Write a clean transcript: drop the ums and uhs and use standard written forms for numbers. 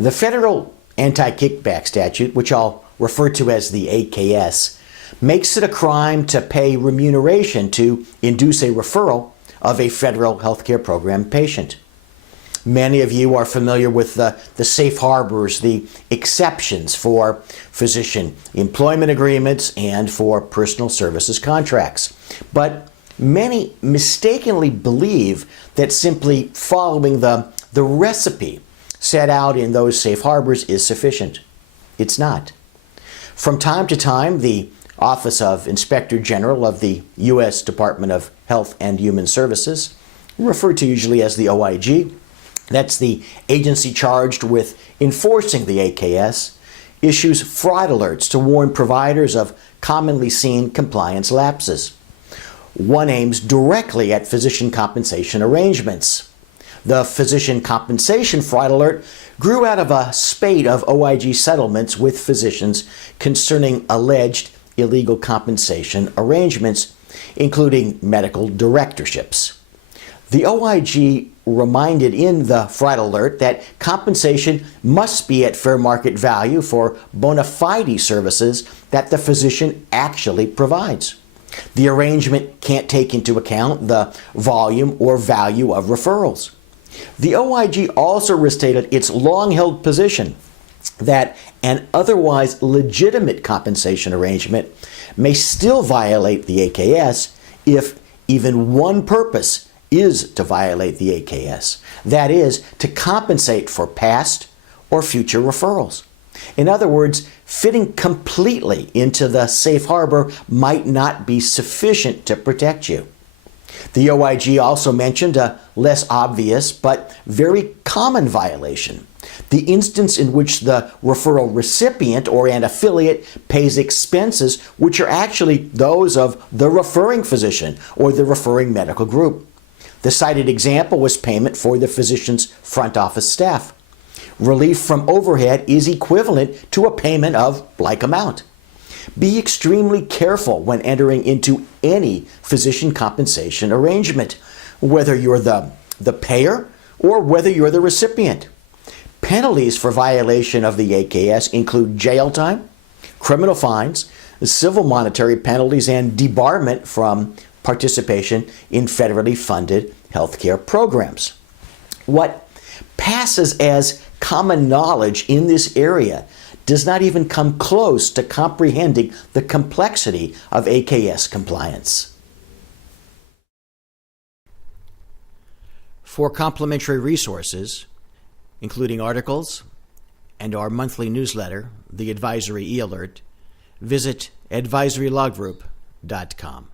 The federal Anti-Kickback Statute, which I'll refer to as the AKS, makes it a crime to pay remuneration to induce a referral of a federal healthcare program patient. Many of you are familiar with the safe harbors, the exceptions for physician employment agreements and for personal services contracts. But many mistakenly believe that simply following the recipe set out in those safe harbors is sufficient. It's not. From time to time, the Office of Inspector General of the U.S. Department of Health and Human Services, referred to usually as the OIG, that's the agency charged with enforcing the AKS, issues fraud alerts to warn providers of commonly seen compliance lapses. One aims directly at physician compensation arrangements. The physician compensation fraud alert grew out of a spate of OIG settlements with physicians concerning alleged illegal compensation arrangements, including medical directorships. The OIG reminded in the fraud alert that compensation must be at fair market value for bona fide services that the physician actually provides. The arrangement can't take into account the volume or value of referrals. The OIG also restated its long-held position that an otherwise legitimate compensation arrangement may still violate the AKS if even one purpose is to violate the AKS, that is, to compensate for past or future referrals. In other words, fitting completely into the safe harbor might not be sufficient to protect you. The OIG also mentioned a less obvious but very common violation, the instance in which the referral recipient or an affiliate pays expenses which are actually those of the referring physician or the referring medical group. The cited example was payment for the physician's front office staff. Relief from overhead is equivalent to a payment of like amount. Be extremely careful when entering into any physician compensation arrangement, whether you're the payer or whether you're the recipient. Penalties for violation of the AKS include jail time, criminal fines, civil monetary penalties, and debarment from participation in federally funded healthcare programs. What passes as common knowledge in this area does not even come close to comprehending the complexity of AKS compliance. For complimentary resources, including articles and our monthly newsletter, the Advisory e-Alert, visit advisorylawgroup.com.